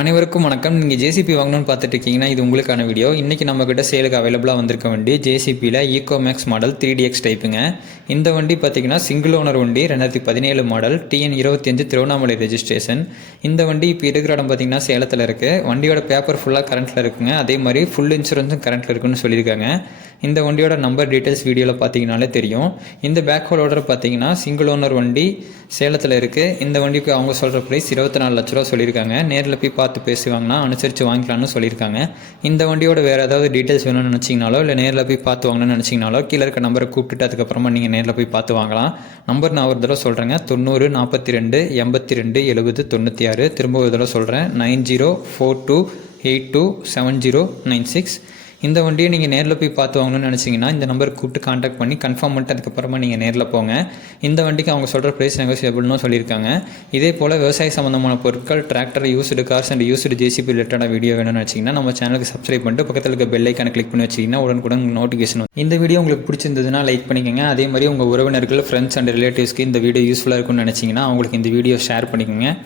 அனைவருக்கும் வணக்கம். நீங்கள் ஜேசிபி வாங்கணும்னு பார்த்துட்டு இருக்கீங்கன்னா இது உங்களுக்கான வீடியோ. இன்றைக்கி நம்மக்கிட்ட சேலுக்கு அவைலபிளாக வந்திருக்க வண்டி ஜேசிபியில் ஈகோமேக்ஸ் மாடல் 3DX டைப்புங்க. இந்த வண்டி பார்த்திங்கன்னா சிங்கிள் ஓனர் வண்டி, 2017 மாடல், TN 25 திருவண்ணாமலை ரெஜிஸ்ட்ரேஷன். இந்த வண்டி இப்போ இருக்கிற இடம் பார்த்திங்கன்னா சேலத்தில் இருக்குது. வண்டியோட பேப்பர் ஃபுல்லாக கரண்ட்டில் இருக்குங்க. அதே மாதிரி ஃபுல் இன்சூரன்ஸும் கரண்ட்டில் இருக்குன்னு சொல்லியிருக்காங்க. இந்த வண்டியோட நம்பர் டீட்டெயில்ஸ் வீடியோவில் பார்த்தீங்கனாலே தெரியும். இந்த பேக் ஹோல் ஓடர் பார்த்தீங்கன்னா சிங்கிள் ஓனர் வண்டி சேலத்தில் இருக்குது. இந்த வண்டிக்கு அவங்க சொல்கிற ப்ரைஸ் 24 லட்ச ரூபா சொல்லியிருக்காங்க. நேரில் போய் பார்த்து பேசுவாங்கன்னா அனுசரித்து வாங்கிக்கலாம்னு சொல்லியிருக்காங்க. இந்த வண்டியோட வேறு ஏதாவது டீட்டெயில்ஸ் வேணும்னு நினச்சிங்கனாலோ இல்லை நேரில் போய் பார்த்து வாங்கணும்னு நினச்சிங்கனாலோ கீழே இருக்க நம்பரை கூப்பிட்டுட்டு அதுக்கப்புறமா நீங்கள் நேரில் போய் பார்த்து வாங்கலாம். நம்பர் நான் ஒரு தடவை சொல்கிறேங்க, 90 42 82 70 96. திரும்ப ஒரு தடவை சொல்கிறேன், 9042827096. இந்த வண்டியை நீங்கள் நேரில் போய் பார்த்து வாங்கணும்னு நினச்சிங்கன்னா இந்த நம்பருக்கு கூப்பிட்டு கான்டாக்ட் பண்ணி கன்ஃபார்ம் பண்ணிட்டு அதுக்கப்புறமா நீங்கள் நேரில் போங்க. இந்த வண்டிக்கு அவங்க சொல்கிற ப்ரைஸ் நெகோசியபிள்னு சொல்லியிருக்காங்க. இதே போல் விவசாய சம்மந்தமான பொருட்கள், tractor, used cars and used JCB ரிலேட்டடான வீடியோ வேணும்னு வச்சிங்கன்னா நம்ம சேனலுக்கு சப்ஸ்கிரைப் பண்ணிட்டு பக்கத்தில் இருக்க பெல் ஐக்கானை கிளிக் பண்ணி வச்சிங்கன்னா உடனுக்குடன் நோட்டிஃபிகேஷன் வரும். இந்த வீடியோ உங்களுக்கு பிடிச்சிருந்ததுன்னா லைக் பண்ணிக்கோங்க. அதே மாதிரி உங்கள் உறவினர்கள், ஃப்ரெண்ட்ஸ் அண்ட் ரிலேட்டிவ்ஸ்க்கு இந்த வீடியோ யூஸ்ஃபுல்லாக இருக்கும்னு நினச்சிங்கன்னா அவங்களுக்கு இந்த வீடியோ ஷேர் பண்ணிக்கோங்க.